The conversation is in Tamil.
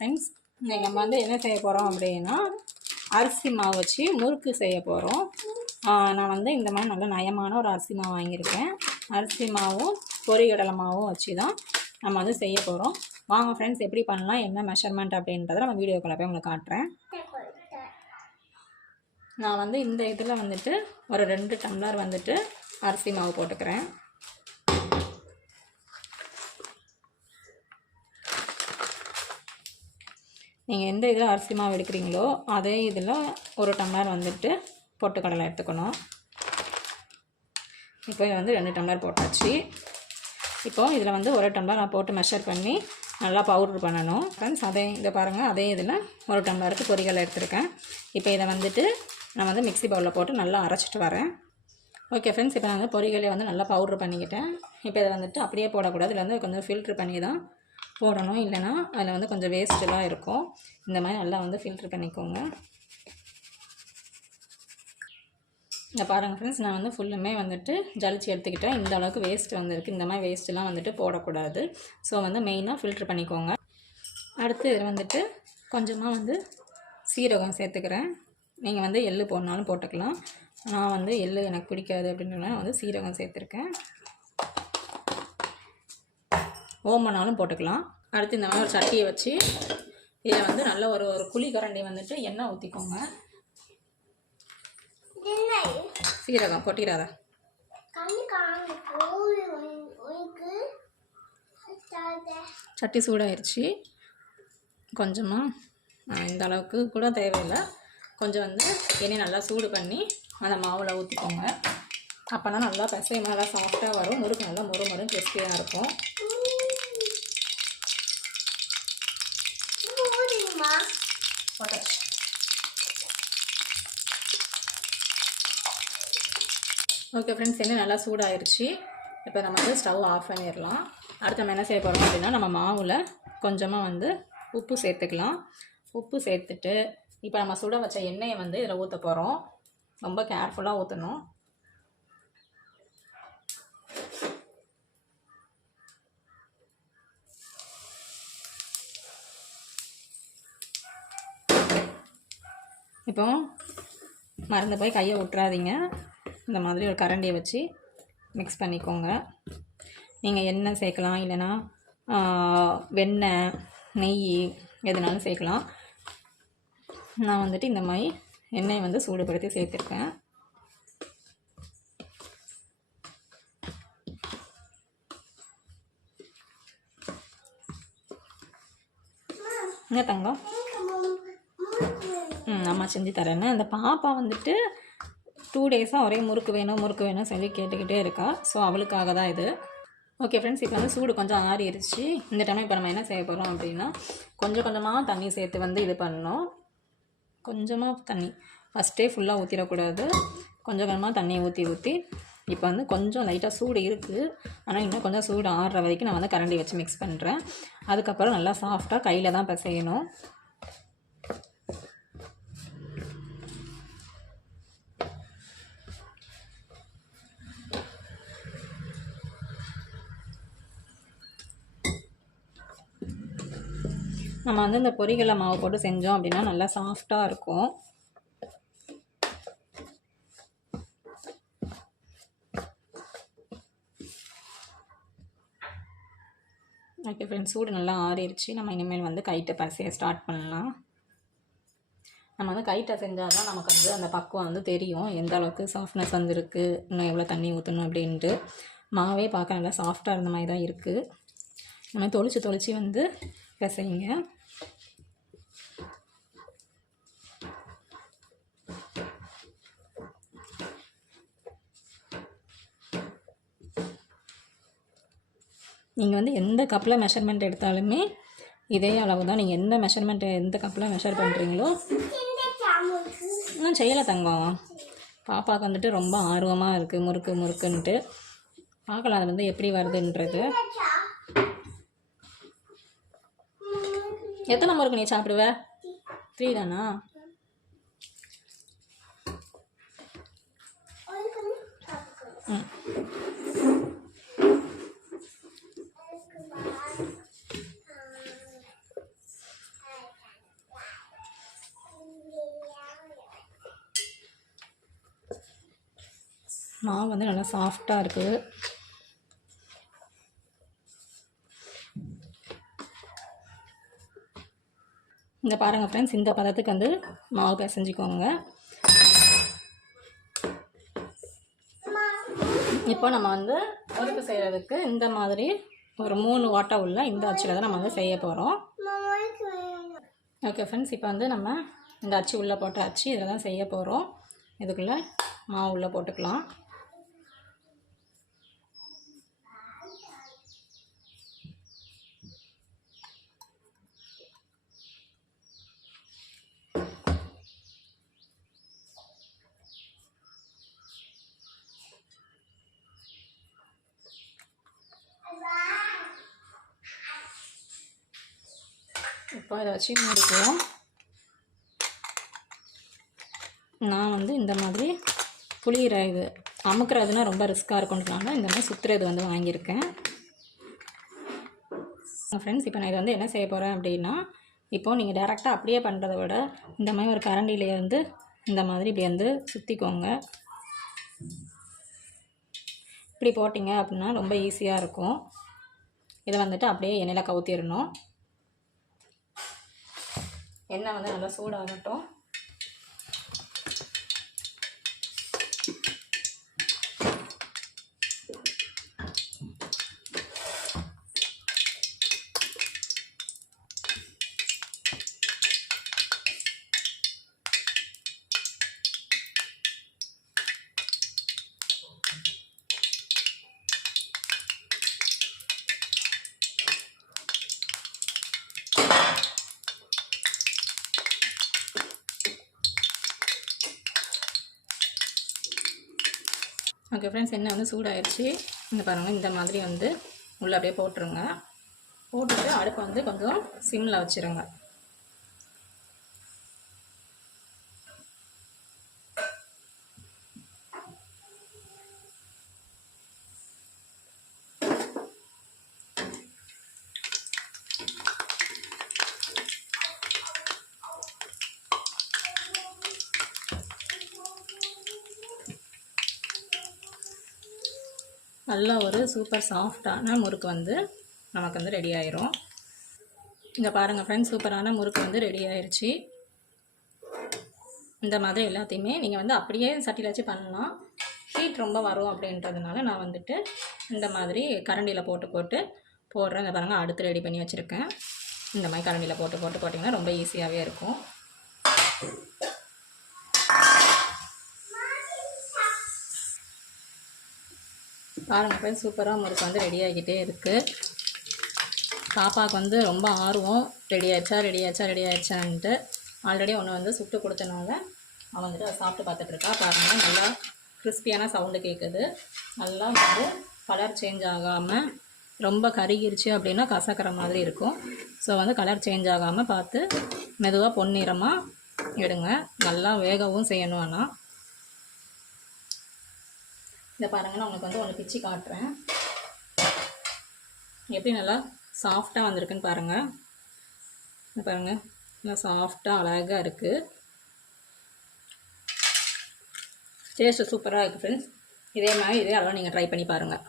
ஃப்ரெண்ட்ஸ் இன்றைக்கி நம்ம வந்து என்ன செய்ய போகிறோம் அப்படின்னா அரிசி மாவு வச்சு முறுக்கு செய்ய போகிறோம் நான் வந்து இந்த மாதிரி நல்ல நயமான ஒரு அரிசி மாவு வாங்கியிருக்கேன். அரிசி மாவும் பொரிகடலை மாவும் வச்சு தான் நம்ம வந்து செய்ய போகிறோம் வாங்க ஃப்ரெண்ட்ஸ் எப்படி பண்ணலாம் என்ன மெஷர்மெண்ட் அப்படின்றத நம்ம வீடியோ போய் உங்களுக்கு காட்டுறேன். நான் வந்து இந்த இதில் வந்துட்டு ஒரு ரெண்டு டம்ளர் வந்துட்டு அரிசி மாவு போட்டுக்கிறேன். நீங்கள் எந்த இதில் அரிசி மாவு எடுக்கிறீங்களோ அதே இதில் ஒரு டம்ளர் வந்துட்டு பொட்டுக்கடலை எடுத்துக்கணும். இப்போ இது வந்து ரெண்டு டம்ளர் போட்டாச்சு. இப்போது இதில் வந்து ஒரு டம்ளர் நான் போட்டு மெஷர் பண்ணி நல்லா பவுட்ரு பண்ணணும். ஃப்ரெண்ட்ஸ் அதே இதை பாருங்கள் அதே இதில் ஒரு டம்ளருக்கு பொரிகள் எடுத்திருக்கேன். இப்போ இதை வந்துட்டு நான் வந்து மிக்ஸி பவுலில் போட்டு நல்லா அரைச்சிட்டு வரேன். ஓகே ஃப்ரெண்ட்ஸ் இப்போ நான் வந்து பொரிகளை வந்து நல்லா பவுட்ரு பண்ணிக்கிட்டேன். இப்போ இதை வந்துட்டு அப்படியே போடக்கூடாது. இதில் வந்து கொஞ்சம் ஃபில்ட்ரு பண்ணி தான் போடணும். இல்லைன்னா அதில் வந்து கொஞ்சம் வேஸ்ட்டெல்லாம் இருக்கும். இந்த மாதிரி நல்லா வந்து ஃபில்ட்ரு பண்ணிக்கோங்க. இந்த பாருங்கள் ஃப்ரெண்ட்ஸ் நான் வந்து ஃபுல்லுமே வந்துட்டு ஜலிச்சு எடுத்துக்கிட்டேன். இந்த அளவுக்கு வேஸ்ட் வந்துருக்கு. இந்த மாதிரி வேஸ்ட்டெலாம் வந்துட்டு போடக்கூடாது. ஸோ வந்து மெயினாக ஃபில்ட்ரு பண்ணிக்கோங்க. அடுத்து இதில் வந்துட்டு கொஞ்சமாக வந்து சீரகம் சேர்த்துக்கிறேன். நீங்கள் வந்து எள்ளு போடனாலும் போட்டுக்கலாம். நான் வந்து எள்ளு எனக்கு பிடிக்காது அப்படின்றனால வந்து சீரகம் சேர்த்துருக்கேன். ஓமனாலும் போட்டுக்கலாம். அடுத்து இந்த மாதிரி ஒரு சட்டியை வச்சு இதில் வந்து நல்ல ஒரு ஒரு குழி கரண்டி வந்துட்டு எண்ணெய் ஊற்றிக்கோங்க சீரகம் கொட்டிடாத சட்டி சூடாயிருச்சு. கொஞ்சமாக இந்த அளவுக்கு கூட தேவையில்லை. கொஞ்சம் வந்து எண்ணெய் நல்லா சூடு பண்ணி அந்த மாவில் ஊற்றிக்கோங்க அப்போனா நல்லா பிசை நல்லா சாஃப்டாக வரும். முறுக்கு நல்லா மொறு மொறும் கிறிஸ்பியாக இருக்கும். ஓகே ஃப்ரெண்ட்ஸ் எண்ணெய் நல்லா சூடாயிருச்சு. இப்போ நம்ம வந்து ஸ்டவ் ஆஃப் பண்ணிடலாம் அடுத்து நம்ம என்ன செய்ய போகிறோம் அப்படின்னா நம்ம மாவில் கொஞ்சமாக வந்து உப்பு சேர்த்துக்கலாம். உப்பு சேர்த்துட்டு இப்போ நம்ம சுட வச்ச எண்ணெயை வந்து இதில் ஊற்ற போகிறோம் ரொம்ப கேர்ஃபுல்லாக ஊற்றணும் இப்போ மறந்து போய் கையை விட்றாதீங்க இந்த மாதிரி ஒரு கரண்டியை வச்சு மிக்ஸ் பண்ணிக்கோங்க. நீங்கள் எண்ணெய் சேர்க்கலாம் இல்லைன்னா வெண்ணெய் நெய் எதுனாலும் சேர்க்கலாம். நான் வந்துட்டு இந்த மாதிரி எண்ணெயை வந்து சூடுபடுத்தி சேர்த்துருக்கேன். என்ன தங்கம். ம் அம்மா செஞ்சு தரேன்னு. அந்த பாப்பா வந்துட்டு டூ டேஸாக ஒரே முறுக்கு வேணும் முறுக்கு வேணும் சொல்லி கேட்டுக்கிட்டே இருக்கா. ஸோ அவளுக்காக தான் இது. ஓகே ஃப்ரெண்ட்ஸ் இப்போ வந்து சூடு கொஞ்சம் ஆறிடுச்சு இந்த டைம் இப்போ நம்ம என்ன செய்ய போகிறோம் அப்படின்னா கொஞ்சம் கொஞ்சமாக தண்ணி சேர்த்து வந்து இது பண்ணணும். கொஞ்சமாக தண்ணி. ஃபஸ்ட்டே ஃபுல்லாக ஊற்றிடக்கூடாது கொஞ்சம் கொஞ்சமாக தண்ணியை ஊற்றி ஊற்றி இப்போ வந்து கொஞ்சம் லைட்டாக சூடு இருக்குது ஆனால் இன்னும் கொஞ்சம் சூடு ஆறுற வரைக்கும் நான் வந்து கரண்டி வச்சு மிக்ஸ் பண்ணுறேன் அதுக்கப்புறம் நல்லா சாஃப்டாக கையில் தான் பிசையணும். நம்ம வந்து இந்த பொரிகடலை மாவு போட்டு செஞ்சோம் அப்படின்னா நல்லா சாஃப்டாக இருக்கும். ஓகே ஃப்ரெண்ட்ஸ் சூடு நல்லா ஆறிடுச்சு. நம்ம இனிமேல் வந்து கைட்டை பசைய ஸ்டார்ட் பண்ணலாம். நம்ம வந்து கைட்டை செஞ்சால் தான் நமக்கு வந்து அந்த பக்குவம் வந்து தெரியும். எந்த அளவுக்கு சாஃப்ட்னஸ் வந்துருக்கு இன்னும் எவ்வளோ தண்ணி ஊற்றணும் அப்படின்ட்டு. மாவே பார்க்க நல்லா சாஃப்டாக இருந்த மாதிரி தான் இருக்குது நம்ம தொளிச்சு தொளிச்சு வந்து பிசைங்க நீங்கள் வந்து எந்த கப்பில் மெஷர்மெண்ட் எடுத்தாலுமே இதே அளவு தான் நீங்கள் எந்த மெஷர்மெண்ட் எந்த கப்பில் மெஷர் பண்ணுறீங்களோ இன்னும் செய்யலை தங்கம். பாப்பாவுக்கு வந்துட்டு ரொம்ப ஆர்வமாக இருக்குது முறுக்கு முறுக்குன்ட்டு பார்க்கலாம் அது வந்து எப்படி வருதுன்றது. எத்தனை முறுக்கு நீ சாப்பிடுவ? த்ரீ தானா? ம். வந்து நல்லா சாஃப்டாக இருக்குது இந்த பாருங்கள் ஃப்ரெண்ட்ஸ் இந்த பதத்துக்கு வந்து மாவு பிசைஞ்சிக்கோங்க. இப்போ நம்ம வந்து முறுக்கு செய்கிறதுக்கு இந்த மாதிரி ஒரு மூணு வாட்டை உள்ள இந்த அச்சில் தான் நம்ம வந்து செய்ய போகிறோம் ஓகே ஃப்ரெண்ட்ஸ் இப்போ வந்து நம்ம இந்த அச்சு உள்ளே போட்ட அச்சு இதில் தான் செய்ய போகிறோம் இதுக்குள்ளே மாவு உள்ளே போட்டுக்கலாம். இப்போ இதை வச்சு மூடிக்குவோம் நான் வந்து இந்த மாதிரி புளியிற இது அமுக்குறதுனா ரொம்ப ரிஸ்க்காக இருக்குன்றதுனால இந்த மாதிரி சுற்றுறது வந்து வாங்கியிருக்கேன். ஃப்ரெண்ட்ஸ் இப்போ நான் இதை வந்து என்ன செய்ய போகிறேன் அப்படின்னா இப்போது நீங்கள் டேரெக்டாக அப்படியே பண்ணுறத விட இந்த மாதிரி ஒரு கரண்டிலேருந்து வந்து இந்த மாதிரி இப்படி வந்து சுற்றிக்கோங்க இப்படி போட்டிங்க அப்படின்னா ரொம்ப ஈஸியாக இருக்கும். இதை வந்துட்டு அப்படியே எண்ணெயில் கவுத்திடணும். எண்ணெய் வந்து நல்லா சூடாகட்டும். ஓகே ஃப்ரெண்ட்ஸ் எண்ணெய் வந்து சூடாயிடுச்சு இங்கே பாருங்கள் இந்த மாதிரி வந்து உள்ளே அப்படியே போட்டுருங்க. போட்டுட்டு அடுப்பை வந்து கொஞ்சம் சிம்மில் வச்சுருங்க. நல்ல ஒரு சூப்பர் சாஃப்டான முறுக்கு வந்து நமக்கு வந்து ரெடி ஆயிரும். இங்கே பாருங்கள் ஃப்ரெண்ட்ஸ் சூப்பரான முறுக்கு வந்து ரெடி ஆயிடுச்சு இந்த மாதிரி எல்லாத்தையுமே நீங்கள் வந்து அப்படியே சட்டியில் வச்சு பண்ணலாம். ஹீட் ரொம்ப வரும் அப்படின்றதுனால நான் வந்துட்டு இந்த மாதிரி கரண்டியில் போட்டு போட்டு போடுறேன். இந்த பாருங்கள் அடுத்து ரெடி பண்ணி வச்சுருக்கேன். இந்த மாதிரி கரண்டியில் போட்டு போட்டு போட்டிங்கன்னா ரொம்ப ஈஸியாகவே இருக்கும். பாருங்கள் ஃப்ரெண்ட்ஸ் சூப்பராக முறுக்கு வந்து ரெடி ஆகிக்கிட்டே இருக்குது பாப்பாவுக்கு வந்து ரொம்ப ஆர்வம். ரெடி ஆயிடுச்சா ரெடி ஆயிடுச்சா ரெடி ஆயிடுச்சான்ட்டு ஆல்ரெடி ஒன்று வந்து சுட்டு கொடுத்தனால அவன் வந்துட்டு அதை சாப்பிட்டு பார்த்துட்ருக்கா பாருங்கள் நல்லா கிறிஸ்பியான சவுண்டு கேட்குது நல்லா வந்து கலர் சேஞ்ச் ஆகாமல் ரொம்ப கருகிருச்சு அப்படின்னா கசக்கிற மாதிரி இருக்கும். ஸோ வந்து கலர் சேஞ்ச் ஆகாமல் பார்த்து மெதுவாக பொன்னிறமாக எடுங்க. நல்லா வேகவும் செய்யணும் ஆனால் இதை பாருங்கள் நான் உங்களுக்கு வந்து ஒன்று பிச்சு காட்டுறேன். எப்படி நல்லா சாஃப்டாக வந்திருக்குன்னு பாருங்கள் பாருங்கள் நல்லா சாஃப்டாக அழகாக இருக்குது டேஸ்ட்டு சூப்பராக இருக்குது ஃப்ரெண்ட்ஸ் இதே மாதிரி இதே அளவு நீங்கள் ட்ரை பண்ணி பாருங்கள்